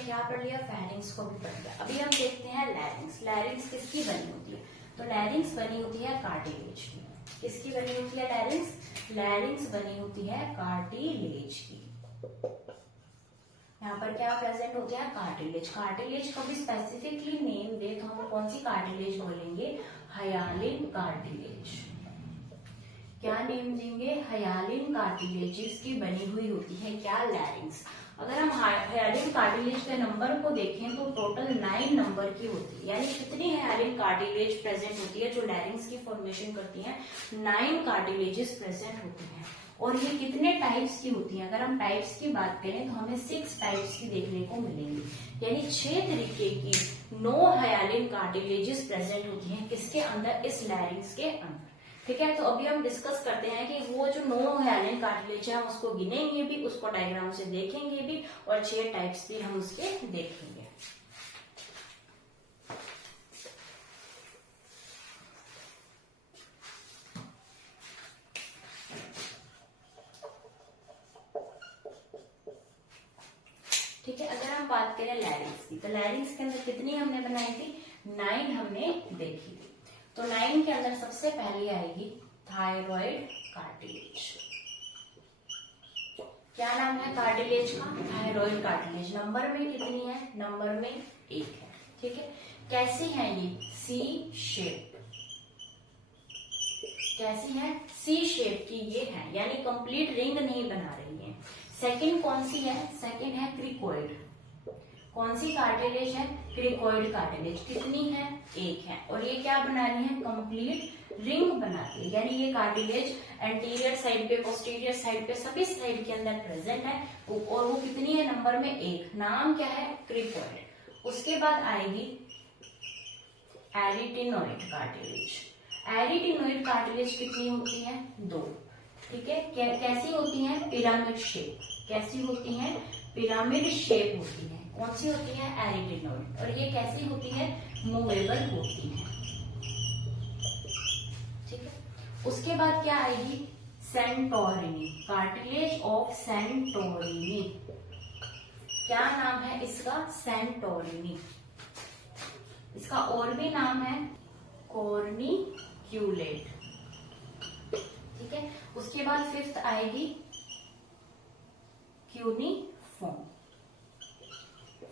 क्या पढ़ लिया, फेरिंक्स को भी पढ़ लिया। अभी हम देखते हैं लैरिंक्स। लैरिंक्स किसकी बनी होती है, तो लैरिंक्स बनी होती है कार्टिलेज की। किसकी बनी होती है लैरिंक्स, लैरिंक्स बनी होती है कार्टिलेज की। यहाँ पर क्या प्रेजेंट होता है, कार्टिलेज। कार्टिलेज को भी स्पेसिफिकली नेम दे तो हम कौन सी कार्टिलेज बोलेंगे, हायालिन कार्टिलेज। क्या नेम देंगे, हायालिन कार्टिलेज की बनी हुई होती है क्या, लैरिंक्स। अगर हम हायालिन कार्टिलेज के नंबर को देखें तो टोटल 9 नंबर की होती है। यानी कितनी हायालिन कार्टिलेज प्रेजेंट होती है जो लैरिंक्स की फॉर्मेशन करती हैं, 9 कार्टिलेजेस प्रेजेंट होती हैं। और ये कितने टाइप्स की होती हैं, अगर हम टाइप्स की बात करें तो हमें 6 टाइप्स की देखने को मिलेंगी। यानी 6 तरीके की 9 हायालिन कार्टिलेजेस प्रेजेंट होती हैं किसके अंदर, इस लैरिंक्स के अंदर। ठीक है, तो अभी हम डिस्कस करते हैं कि वो जो 9 हायालिन कार्टिलेज है हम उसको गिनेंगे भी, उसको डायग्राम से देखेंगे भी, और 6 टाइप्स भी हम उसके देखेंगे। ठीक है, अगर हम बात करें लैरिंक्स की, तो लैरिंक्स के अंदर कितनी हमने बनाई थी, 9 हमने देखी थी। तो 9 के अंदर सबसे पहले आएगी थायराइड कार्टिलेज। क्या नाम है कार्टिलेज का, थायराइड कार्टिलेज। नंबर में कितनी है, नंबर में 1 है। ठीक है, कैसी है ये, सी शेप। कैसी है, सी शेप की ये है, यानी कंप्लीट रिंग नहीं बना रही है। सेकंड कौन सी है, सेकंड है क्रिकोइड। कौन सी कार्टिलेज है, क्रिकोइड कार्टिलेज। कितनी है, 1 है। और ये क्या बना रही है, कंप्लीट रिंग बना रही है। यानी ये कार्टिलेज एंटीरियर साइड पे, पोस्टीरियर साइड पे, सभी साइड के अंदर प्रेजेंट है। और वो कितनी है, नंबर में 1। नाम क्या है, क्रिकोइड। उसके बाद आएगी एरिटिनोइड कार्टिलेज। एरिटिनोइड कार्टिलेज कितनी होती है, 2। ठीक है, कैसी होती है, पिरामिड शेप। कैसी होती है, पिरामिड शेप होती है। कौन सी होती है, एरिटिनोइड। और ये कैसी होती है, मूवेबल होती है। ठीक है, उसके बाद क्या आएगी, सेंटोरिनी कार्टिलेज ऑफ सेंटोरिनी। क्या नाम है इसका, सेंटोरिनी। इसका और भी नाम है कॉर्निक्यूलेट। ठीक है, उसके बाद 5th आएगी क्यूनिफॉर्म।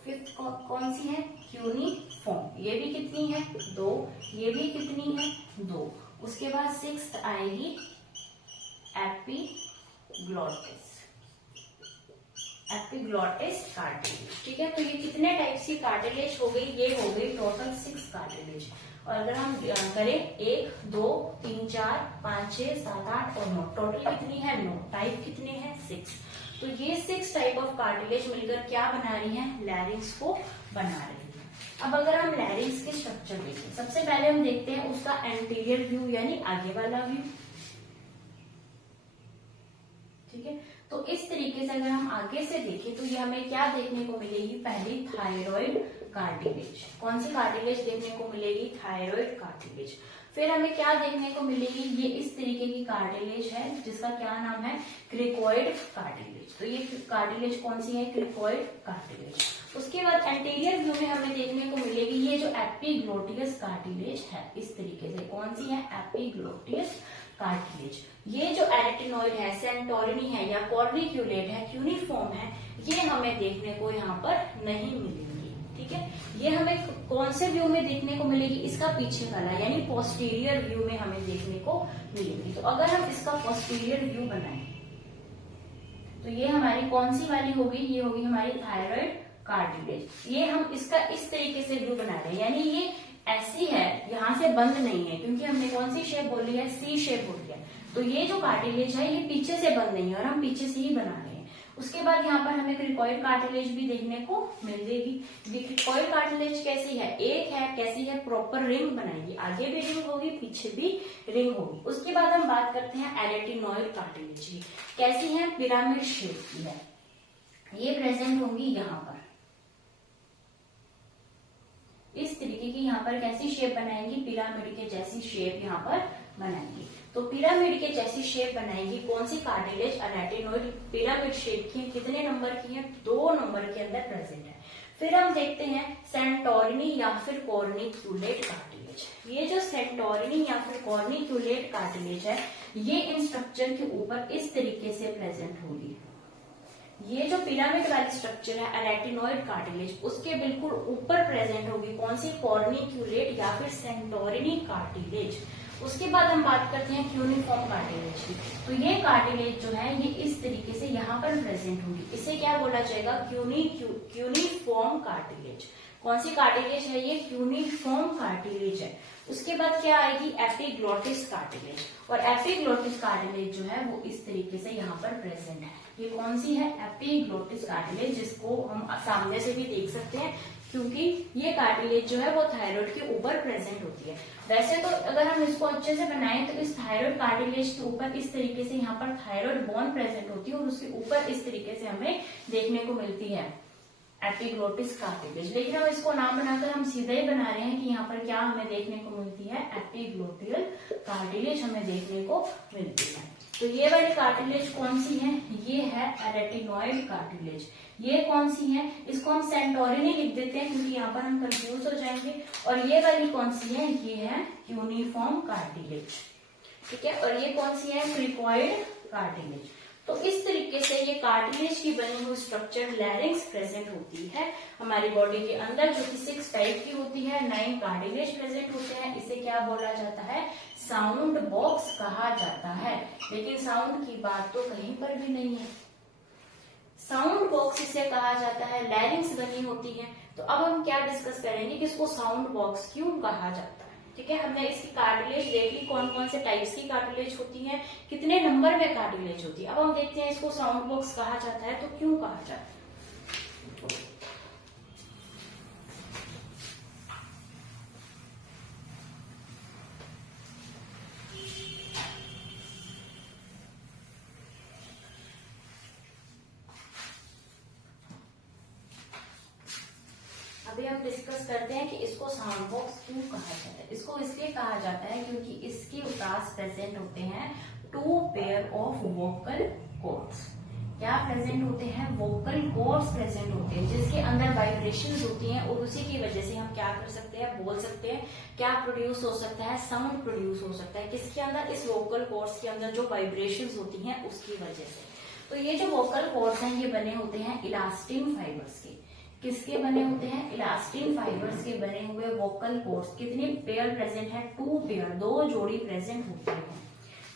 5th कौन सी है, क्यूनिफॉर्म। ये भी कितनी है, 2। ये भी कितनी है, 2। उसके बाद 6th आएगी एपिग्लोटिस। Epiglottis cartilage. ठीक है, तो ये कितने टाइप्स की कार्टिलेज हो गई, ये हो गई टोटल 6 कार्टिलेज। और अगर हम करें 1 2 3 4 5 6 7 8 और 9, टोटल कितनी है 9, टाइप कितने हैं 6। तो ये 6 टाइप ऑफ कार्टिलेज मिलकर क्या बना रही है, लैरिंग्स को बना रही है। अब अगर हम लैरिंग्स के स्ट्रक्चर देखें, सबसे पहले हम देखते हैं उसका एंटीरियर व्यू यानी आगे वाला व्यू। ठीक है, तो इस तरीके से अगर हम आगे से देखें तो ये हमें क्या देखने को मिलेगी, पहली थायराइड कार्टिलेज। कौन सी कार्टिलेज देखने को मिलेगी, थायराइड कार्टिलेज। फिर हमें क्या देखने को मिलेगी, ये इस तरीके की कार्टिलेज है जिसका क्या नाम है, क्रिकोइड कार्टिलेज। तो ये कार्टिलेज कौन सी है, क्रिकोइड कार्टिलेज। उसके बाद एंटीरियर व्यू में हमें देखने को मिलेगी ये जो एपिग्लोटियस कार्टिलेज है, इस तरीके से। कौन सी है, एपिग्लोटियस कार्टिलेज। ये जो एरेटिनॉइड है, सेंटोरिनी है या कॉर्निक्यूलेट है, क्यूनिफॉर्म है, ये हमें देखने को यहाँ पर नहीं मिलेंगी। ठीक है, ये हमें कौन से व्यू में देखने को मिलेगी, इसका पीछे वाला यानी पोस्टीरियर व्यू में हमें देखने को मिलेगी। तो अगर हम इसका पोस्टीरियर व्यू बनाएं तो ये हमारी कौन सी वाली होगी, ये होगी हमारी थायराइड कार्टिलेज। ये हम इसका इस तरीके से व्यू बना रहे हैं, यानी ये ऐसी है, यहां से बंद नहीं है, क्योंकि हमने कौन सी शेप बोली है, सी शेप बोली है। तो ये जो कार्टिलेज है ये पीछे से बंद नहीं है और हम पीछे से ही बना रहे हैं। उसके बाद यहाँ पर हमें क्रिकोइड कार्टिलेज भी देखने को मिलेगी। क्रिकोइड कार्टिलेज कैसी है, एक है, कैसी है, प्रॉपर रिंग बनाएगी, आगे भी रिंग होगी, पीछे भी रिंग होगी। उसके बाद हम बात करते हैं एरेटिनॉइड कार्टिलेज की। कैसी है, पिरामिड शेप की है, ये प्रेजेंट होंगी यहाँ पर इस तरीके की। यहाँ पर कैसी शेप बनाएंगी, पिरामिड के जैसी शेप यहाँ पर बनाएंगी। तो पिरामिड के जैसी शेप बनाएंगी कौन सी कार्टिलेज, एरेटिनॉइड। पिरामिड शेप की कितने नंबर की है, 2 नंबर के अंदर प्रेजेंट है। फिर हम देखते हैं सेंटोरिनी या फिर कॉर्निक्यूलेट कार्टिलेज। ये जो सेंटोरिनी या फिर कॉर्निक्यूलेट कार्टिलेज है, ये इन स्ट्रक्चर के ऊपर इस तरीके से प्रेजेंट होगी। ये जो पिरामिड वाली स्ट्रक्चर है एरेटिनॉइड कार्टिलेज, उसके बिल्कुल ऊपर प्रेजेंट होगी कौन सी, कॉर्निक्यूलेट या फिर सेंटोरिनी कार्टिलेज। उसके बाद हम बात करते हैं क्यूनिफॉर्म कार्टिलेज की। तो ये कार्टिलेज जो है ये इस तरीके से यहाँ पर प्रेजेंट होगी, इसे क्या बोला जाएगा, क्यूनिफॉर्म कार्टिलेज। कौन सी कार्टिलेज है ये, क्यूनिफॉर्म कार्टिलेज है। उसके बाद क्या आएगी, एपिग्लोटिस कार्टिलेज। और एपिग्लोटिस कार्टिलेज जो है वो इस तरीके से यहाँ पर प्रेजेंट है। ये कौन सी है, एपिग्लोटिस कार्टिलेज, जिसको हम सामने से भी देख सकते हैं क्योंकि ये कार्टिलेज जो है वो थायराइड के ऊपर प्रेजेंट होती है। वैसे तो अगर हम इसको अच्छे से बनाएं तो इस थायराइड कार्टिलेज के ऊपर इस तरीके से यहाँ पर थायराइड बोन प्रेजेंट होती है और उसके ऊपर इस तरीके से हमें देखने को मिलती है एपिग्लोटिस कार्टिलेज। लेकिन हम इसको नाम बनाकर हम सीधा ही बना रहे हैं कि यहाँ पर क्या हमें देखने को मिलती है, एपिग्लोटियल कार्टिलेज हमें देखने को मिलती है। तो ये वाली कार्टिलेज कौन सी है, ये है एरेटिनॉइड कार्टिलेज। ये कौन सी है, इसको हम सेंटोरिनी लिख देते हैं क्योंकि यहाँ पर हम कंफ्यूज हो जाएंगे। और ये वाली कौन सी है, ये है क्यूनिफॉर्म कार्टिलेज। ठीक है, और ये कौन सी है, क्रिकोइड कार्टिलेज। तो इस तरीके से ये कार्टिलेज की बनी हुई स्ट्रक्चर लैरिंग्स प्रेजेंट होती है हमारी बॉडी के अंदर, जो कि 6 टाइप की होती है। 9 कार्टिलेज प्रेजेंट होते हैं। इसे क्या बोला जाता है, साउंड बॉक्स कहा जाता है। लेकिन साउंड की बात तो कहीं पर भी नहीं है, साउंड बॉक्स इसे कहा जाता है, लैरिंग्स बनी होती है। तो अब हम क्या डिस्कस करेंगे कि इसको साउंड बॉक्स क्यों कहा जाता है। ठीक है, हमने इसकी कार्टिलेज देख ली, कौन कौन से टाइप्स की कार्टिलेज होती है, कितने नंबर में कार्टिलेज होती है। अब हम देखते हैं इसको साउंड बॉक्स कहा जाता है तो क्यों कहा जाता है। अभी हम डिस्कस करते हैं कि इसको साउंड बॉक्स क्यों कहा जाता है। इसको इसलिए कहा जाता है क्योंकि इसके पास प्रेजेंट होते हैं 2 पेयर ऑफ वोकल कॉर्ड्स। क्या प्रेजेंट होते हैं, वोकल कॉर्ड्स प्रेजेंट होते हैं, जिसके अंदर वाइब्रेशंस होती हैं और उसी की वजह से हम क्या कर सकते हैं, बोल सकते हैं। क्या प्रोड्यूस हो सकता है, साउंड प्रोड्यूस हो सकता है। किसके अंदर, इस वोकल कॉर्ड्स के अंदर जो वाइब्रेशंस होती हैं उसकी वजह से। तो ये जो वोकल कॉर्ड्स हैं ये बने होते हैं इलास्टिन फाइबर्स के। किसके बने होते हैं, इलास्टिन फाइबर्स के बने हुए वोकल कॉर्ड्स। कितने पेयर प्रेजेंट है, 2 पेयर, 2 जोड़ी प्रेजेंट होते हैं।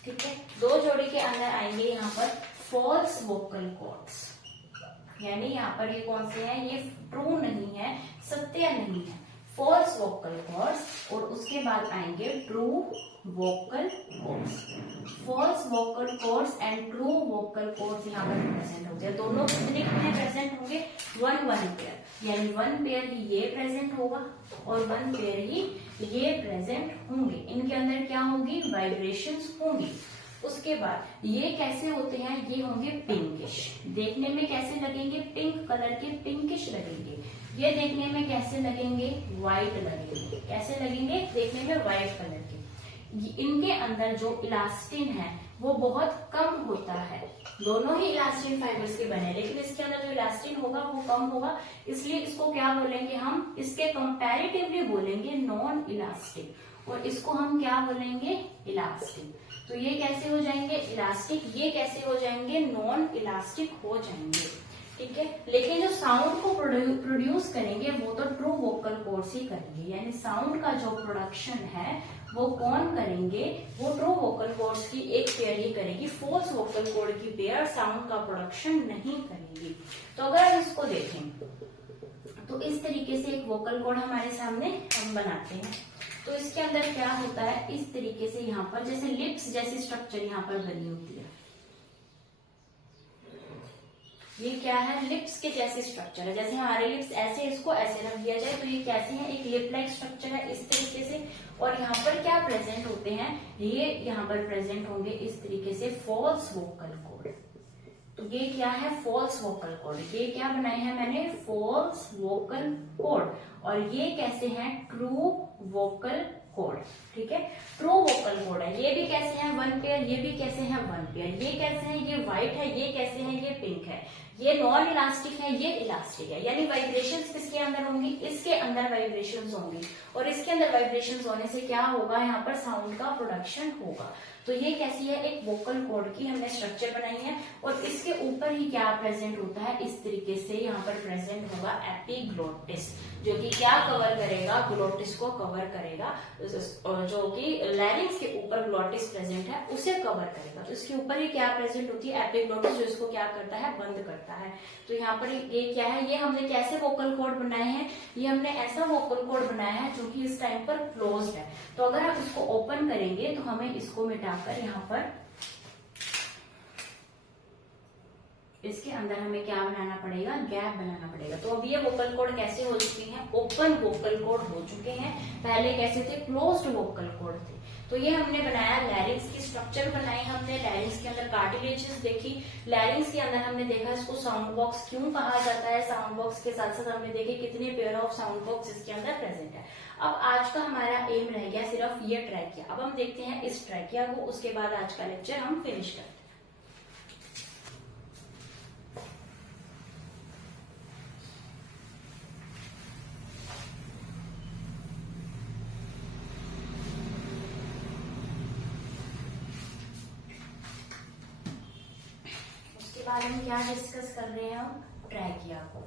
ठीक है, 2 जोड़ी के अंदर आएंगे यहाँ पर फॉल्स वोकल कॉर्ड्स, यानी यहाँ पर ये कौन से हैं, ये ट्रू नहीं है, सत्य नहीं है। फॉल्स वोकल कॉर्ड्स और उसके बाद आएंगे true vocal cords. False vocal cords and true vocal cords यहाँ पर प्रेजेंट होते हैं। दोनों कितने कितने प्रेजेंट होंगे? वन पेयर, यानी वन पेयर ही ये प्रेजेंट होगा और वन पेयर ही ये प्रेजेंट होंगे। इनके अंदर क्या होगी? वाइब्रेशंस होंगी। उसके बाद ये कैसे होते हैं? ये होंगे पिंकिश, देखने में कैसे लगेंगे? पिंक कलर के, पिंकिश लगेंगे। ये देखने में कैसे लगेंगे? व्हाइट लगेंगे। कैसे लगेंगे? देखने में व्हाइट कलर के। इनके अंदर जो इलास्टिन है वो बहुत कम होता है। दोनों ही इलास्टिन फाइबर्स के बने, लेकिन इसके अंदर जो इलास्टिन होगा वो कम होगा, इसलिए इसको क्या बोलेंगे हम? इसके कंपैरेटिवली बोलेंगे नॉन इलास्टिक, और इसको हम क्या बोलेंगे? इलास्टिक। तो ये कैसे हो जाएंगे? इलास्टिक। ये कैसे हो जाएंगे? नॉन इलास्टिक हो जाएंगे। ठीक है, लेकिन जो साउंड को प्रोड्यूस करेंगे वो तो ट्रू वोकल कॉर्ड्स ही करेंगे, यानी साउंड का जो प्रोडक्शन है वो कौन करेंगे? वो ट्रू वोकल कॉर्ड्स की एक पेयर ही करेगी। फॉल्स वोकल कॉर्ड की पेयर साउंड का प्रोडक्शन नहीं करेगी। तो अगर हम इसको देखें तो इस तरीके से एक वोकल कॉर्ड हमारे सामने हम बनाते हैं। तो इसके अंदर क्या होता है? इस तरीके से यहाँ पर जैसे लिप्स जैसी स्ट्रक्चर यहाँ पर बनी होती है। ये क्या है? लिप्स के जैसे स्ट्रक्चर है। जैसे हमारे लिप्स ऐसे, इसको ऐसे रख दिया जाए तो ये कैसे है? एक लिप लाइक स्ट्रक्चर है इस तरीके से। और यहाँ पर क्या प्रेजेंट होते हैं? ये यहाँ पर प्रेजेंट होंगे इस तरीके से फॉल्स वोकल कॉर्ड। तो ये क्या है? False vocal cord. ये क्या बनाए हैं मैंने? False vocal cord. और ये कैसे हैं? True vocal cord. ठीक है, ट्रू वोकल कॉर्ड है। ये भी कैसे हैं? One pair. ये भी कैसे हैं? One pair. ये कैसे हैं? ये व्हाइट है। ये कैसे हैं? ये पिंक है। ये नॉन इलास्टिक है, ये इलास्टिक है। यानी वाइब्रेशंस किसके अंदर होंगी? इसके अंदर वाइब्रेशंस होंगी, और इसके अंदर वाइब्रेशंस होने से क्या होगा? यहाँ पर साउंड का प्रोडक्शन होगा। तो ये कैसी है? एक वोकल कॉर्ड की हमने स्ट्रक्चर बनाई है, और इसके ऊपर ही क्या प्रेजेंट होता है? इस तरीके से यहाँ पर प्रेजेंट होगा एपिग्लोटिस, जो कि क्या कवर करेगा? ग्लोटिस को कवर करेगा, जो कि लैरिंक्स के ऊपर ग्लोटिस प्रेजेंट है उसे कवर करेगा। तो इसके ऊपर ही क्या प्रेजेंट होती है? एपिग्लोटिस, जो इसको क्या करता है? बंद करता है। तो यहाँ पर ये क्या है? ये हमने कैसे वोकल कॉर्ड बनाए हैं? ये हमने ऐसा वोकल कॉर्ड बनाया है जो कि इस टाइम पर क्लोज्ड है। तो अगर हम इसको ओपन करेंगे तो हमें इसको मिटाकर यहाँ पर इसके अंदर हमें क्या बनाना पड़ेगा? गैप बनाना पड़ेगा। तो अब ये वोकल कॉर्ड कैसे हो चुके हैं? ओपन वोकल कॉर्ड हो चुके हैं। पहले कैसे थे? क्लोज्ड वोकल कॉर्ड थे। तो ये हमने बनाया, लैरिंक्स की स्ट्रक्चर बनाई हमने। लैरिंक्स के अंदर कार्टिलेजेस देखी। लैरिंक्स के अंदर हमने देखा इसको साउंड बॉक्स क्यों कहा जाता है। साउंड बॉक्स के साथ साथ हमने देखे कितने पेयर ऑफ साउंड बॉक्स इसके अंदर प्रेजेंट है। अब आज का हमारा एम रह गया सिर्फ ये ट्रैकिया। अब हम देखते हैं इस ट्रैकिया को, उसके बाद आज का लेक्चर हम फिनिश करते हैं। बाद हम क्या डिस्कस कर रहे हैं? हम ट्रैकिया को।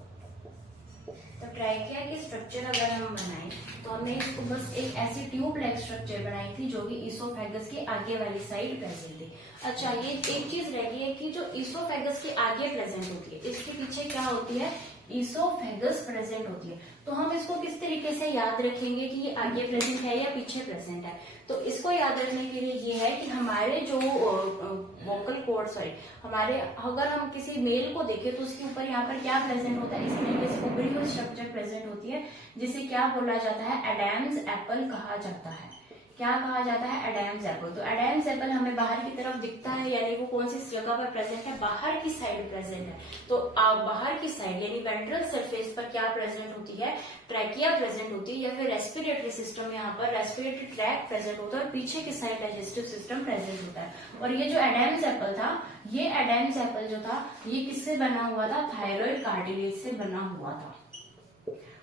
तो ट्रैकिया की स्ट्रक्चर अगर हम बनाएं तो हमने इसको बस एक ऐसी ट्यूब लाइक स्ट्रक्चर बनाई थी जो कि इसोफेगस के आगे वाली साइड प्रेजेंट थी। अच्छा, ये एक चीज रह गई है कि जो इसोफेगस के आगे प्रेजेंट होती है, इसके पीछे क्या होती है? इसोफेगस प्रेजेंट होती है। तो हम इसको किस तरीके से याद रखेंगे कि ये आगे प्रेजेंट है या पीछे प्रेजेंट है? तो इसको याद रखने के लिए ये है कि हमारे जो वोकल कॉर्ड, सॉरी, हमारे अगर हम किसी मेल को देखें तो उसके ऊपर यहाँ पर क्या प्रेजेंट होता है? इस तरीके से ऊपरी हुई स्ट्रक्चर प्रेजेंट होती है, जिसे क्या बोला जाता है? एडम्स एप्पल कहा जाता है। क्या कहा जाता है? Adam's apple. तो एडम्स एप्पल हमें बाहर की तरफ दिखता है, यानी वो कौन सी जगह पर प्रेजेंट है? बाहर की साइड प्रेजेंट है। तो बाहर की साइड यानी वेंट्रल सरफेस पर क्या प्रेजेंट होती है? ट्रैकिया प्रेजेंट होती है, या फिर रेस्पिरेटरी सिस्टम, यहाँ पर रेस्पिरेटरी ट्रैक प्रेजेंट होता है, और पीछे की साइड डाइजेस्टिव सिस्टम प्रेजेंट होता है। और ये जो एडम्स एप्पल था, ये एडम्स एप्पल जो था ये किससे बना हुआ था? थायराइड कार्टिलेज से बना हुआ था।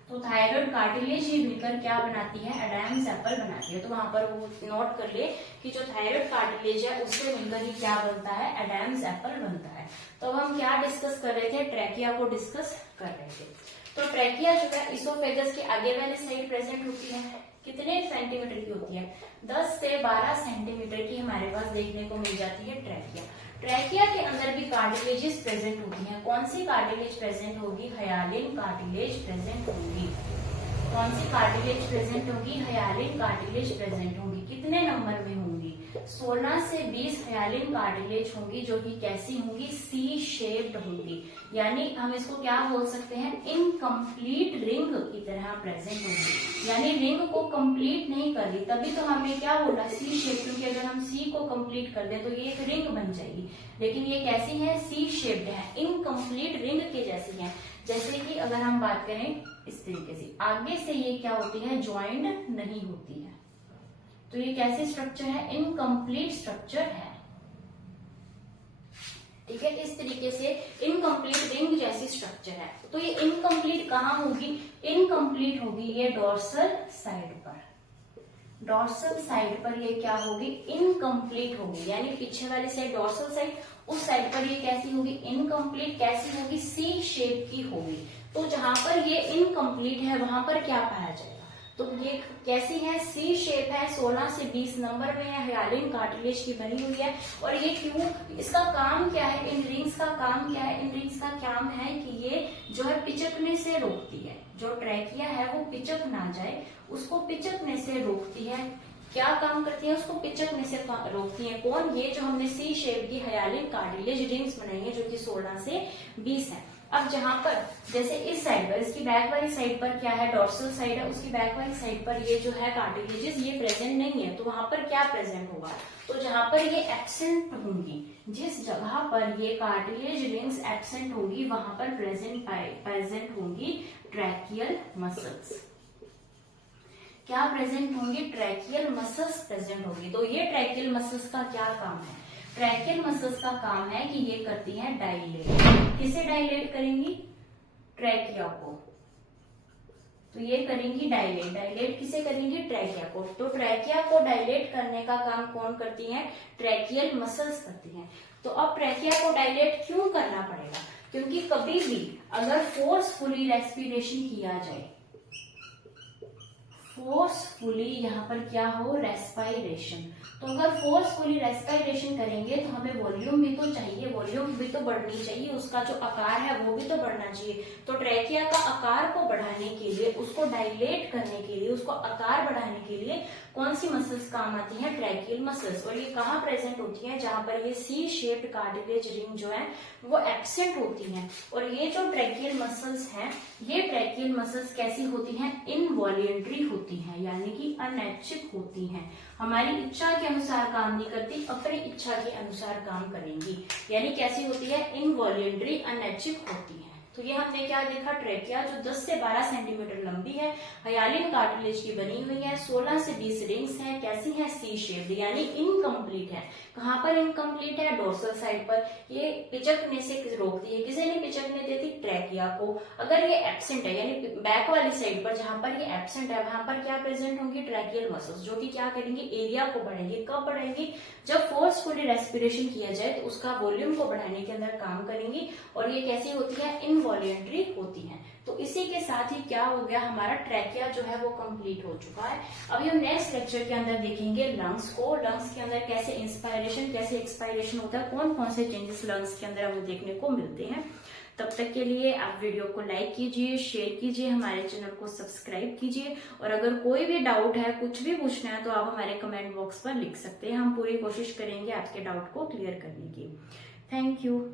तो थायराइड कार्टिलेज ही मिलकर क्या बनाती है? एडम्स एप्पल बनाती है। तो वहां पर वो नोट कर ले कि जो थायराइड कार्टिलेज है उससे मिलकर ही क्या बनता है? एडम्स एप्पल बनता है। तो अब हम क्या डिस्कस कर रहे थे? ट्रैकिया को डिस्कस कर रहे थे। तो ट्रैकिया जो है इसोफेगस के आगे वाले साइड प्रेजेंट होती है। कितने सेंटीमीटर की होती है? 10 से 12 सेंटीमीटर की हमारे पास देखने को मिल जाती है ट्रैकिया। ट्रैकिया के अंदर भी कार्टिलेजेस प्रेजेंट होती हैं। कौन सी कार्टिलेज प्रेजेंट होगी? हायालिन कार्टिलेज प्रेजेंट होगी। कौन सी कार्टिलेज प्रेजेंट होगी, हाइयालिन कार्टिलेज प्रेजेंट होगी। कितने नंबर में होंगी, 16 से 20 हाइयालिन कार्टिलेज होंगी, जो कि कैसी होंगी, सी शेप्ड होंगी, यानी हम इसको क्या बोल सकते हैं, इनकम्प्लीट रिंग की तरह प्रेजेंट होंगी, यानी रिंग को कंप्लीट नहीं कर रही, तभी तो हमें क्या बोला, सी शेप, क्योंकि अगर हम सी को कंप्लीट कर दें तो ये एक रिंग बन जाएगी, लेकिन ये कैसी है, सी शेप्ड है, इनकम्प्लीट रिंग के जैसी है। जैसे कि अगर हम बात करें इस तरीके से, आगे से ये क्या होती है, ज्वाइंट नहीं होती है, तो ये कैसी स्ट्रक्चर है, इनकम्प्लीट स्ट्रक्चर है। ठीक है, इस तरीके से इनकम्प्लीट रिंग जैसी स्ट्रक्चर है। तो ये इनकम्प्लीट कहाँ होगी, इनकम्प्लीट होगी ये डोर्सल साइड पर, डोर्सल साइड पर ये क्या होगी, इनकम्प्लीट होगी, यानी पीछे वाली साइड डोर्सल साइड, उस साइड पर ये कैसी होगी, इनकम्प्लीट, कैसी होगी, सी शेप की होगी। तो जहां पर ये इनकम्प्लीट है वहां पर क्या पाया जाएगा, तो ये कैसी है, सी शेप है, 16 से 20 नंबर में है, हाइयालिन कार्टिलेज की बनी हुई है। और ये क्यों, इसका काम क्या है, इन रिंग्स का काम क्या है, इन रिंग्स का काम है कि ये जो है पिचकने से रोकती है, जो ट्रैकिया है वो पिचक ना जाए, उसको पिचकने से रोकती है। क्या काम करती है, उसको पिचकने से रोकती है, कौन, ये जो हमने सी शेप की हाइयालिन कार्टिलेज रिंग्स बनाई है, जो कि 16 से 20 है। अब जहां पर जैसे इस साइड पर, इसकी बैक वाली साइड पर क्या है, डोर्सल साइड है, उसकी बैक वाली साइड पर ये जो है कार्टिलेजेस ये प्रेजेंट नहीं है, तो वहां पर क्या प्रेजेंट होगा, तो जहां पर ये एब्सेंट होंगी, जिस जगह पर ये कार्टिलेज रिंग्स एब्सेंट होंगी वहां पर प्रेजेंट होंगी ट्रैकियल मसल्स। क्या प्रेजेंट होंगी, ट्रैकियल मसल्स प्रेजेंट होगी। तो ये ट्रैकियल मसल्स का क्या काम है, ट्रैकियल मसल्स का काम है कि ये करती हैं डायलेट। किसे डायलेट करेंगी, ट्रैकिया को, तो ये करेंगी डायलेट, डायलेट किसे करेंगी, ट्रैकिया को। तो ट्रैकिया को डायलेट करने का काम कौन करती है, ट्रैकियल मसल्स करती हैं। तो अब ट्रैकिया को डायलेट क्यों करना पड़ेगा, क्योंकि कभी भी अगर फोर्सफुली रेस्पिरेशन किया जाए, फोर्सफुली यहाँ पर क्या हो, रेस्पायरेशन, तो अगर फोर्सफुली रेस्पायरेशन करेंगे तो हमें वॉल्यूम भी तो चाहिए, वॉल्यूम भी तो बढ़नी चाहिए, उसका जो आकार है वो भी तो बढ़ना चाहिए। तो ट्रैकिया का आकार को बढ़ाने के लिए, उसको डायलेट करने के लिए, उसको आकार बढ़ाने के लिए कौन सी मसल्स काम आती है, ट्रैकियल मसल्स। और ये कहाँ प्रेजेंट होती है, जहां पर ये सी शेप्ड कार्टिलेज रिंग जो है वो एब्सेंट होती हैं। और ये जो ट्रैकियल मसल्स हैं, ये ट्रैकियल मसल्स कैसी होती हैं, इनवॉलेंट्री होती हैं, यानी कि अनैच्छिक होती हैं, हमारी इच्छा के अनुसार काम नहीं करती, अपनी इच्छा के अनुसार काम करेंगी, यानी कैसी होती है, इनवॉलेंट्री, अनैच्छिक होती है। तो ये हमने क्या देखा, ट्रैकिया जो 10 से 12 सेंटीमीटर लंबी है, हाइयालिन कार्टिलेज की बनी हुई है, 16 से 20 रिंग्स हैं, कैसी है, सी शेप्ड, यानी इनकम्प्लीट है। कहाँ पर इनकम्प्लीट है, डोर्सल साइड पर, ये पिचकने से रोकती है, किसे नहीं पिचकने देती, ट्रैकिया को। अगर ये एब्सेंट है, यानी बैक वाली साइड पर जहां पर ये एब्सेंट है, वहां पर क्या प्रेजेंट होंगी, ट्रैकियल मसल्स, जो कि क्या करेंगी, एरिया को बढ़ाएंगे। कब बढ़ाएंगी, जब फोर्सफुली रेस्पिरेशन किया जाए तो उसका वॉल्यूम को बढ़ाने के अंदर काम करेंगी। और ये कैसी होती है, इनवॉलेंट्री होती है। तो इसी के साथ ही क्या हो गया, हमारा ट्रैकिया जो है वो कंप्लीट हो चुका है। अभी हम नेक्स्ट लेक्चर के अंदर देखेंगे लंग्स को, लंग्स के अंदर कैसे इंस्पायरेशन, कैसे एक्सपायरेशन होता है, कौन कौन से चेंजेस लंग्स के अंदर हमें देखने को मिलते हैं। तब तक के लिए आप वीडियो को लाइक कीजिए, शेयर कीजिए, हमारे चैनल को सब्सक्राइब कीजिए। और अगर कोई भी डाउट है, कुछ भी पूछना है, तो आप हमारे कमेंट बॉक्स पर लिख सकते हैं, हम पूरी कोशिश करेंगे आपके डाउट को क्लियर करने की। Thank you.